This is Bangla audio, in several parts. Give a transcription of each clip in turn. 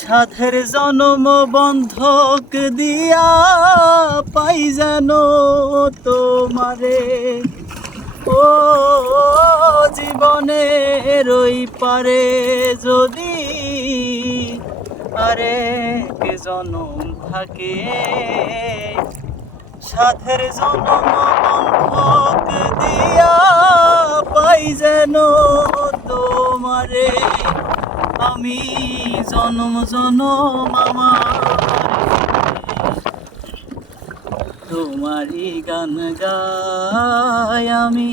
সাধের জনম বন্ধক দিয়া পাই যেন তোমারে, ও জীবনের ওই পারে যদি আরেক জনম থাকে। সাধের জনম বন্ধক দিয়া পাই যেন তোমারে, আমি জনম জনম আমার তোমারই গান গাই। আমি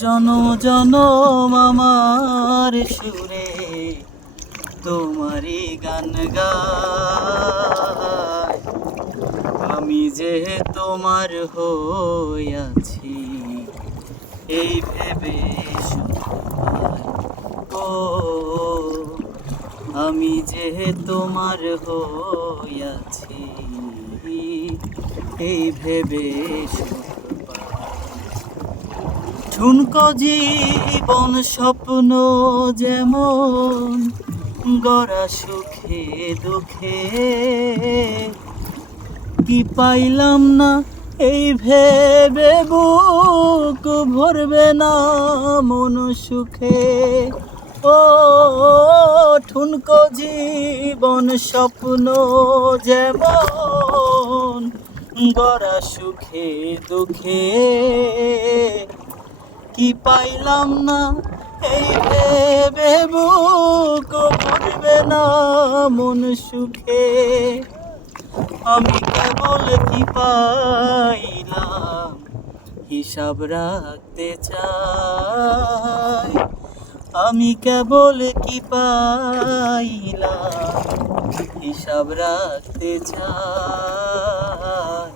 জনম জনম আমার সুরে তোমারই গান গাই। আমি যে তোমার হইয়াছি এই ভেবে ও, আমি যে তোমার হইয়াছি এই ভেবে ঠুনকো জীবন স্বপ্ন যেমন গড়া সুখে দুঃখে, কি পাইলাম না এই ভেবে বুক ভরবে না মন সুখে। ও ঠুনকো জীবন স্বপ্ন যেমন গড়া সুখে দুঃখে, কি পাইলাম না এই ভেবে বুক ভরবে না মন সুখে। আমি কেবল কি পাইলাম হিসাব রাখতে চাই, আমি কেবল কি পাইলাম হিসাব রাখতে চাই।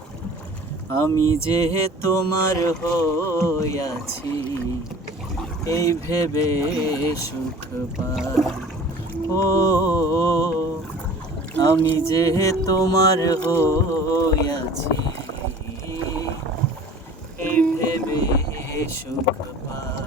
আমি যে তোমার হইয়াছি এই ভেবে সুখ পাই। ও আমি যে তোমার হইয়াছি এই ভেবে সুখ পাই।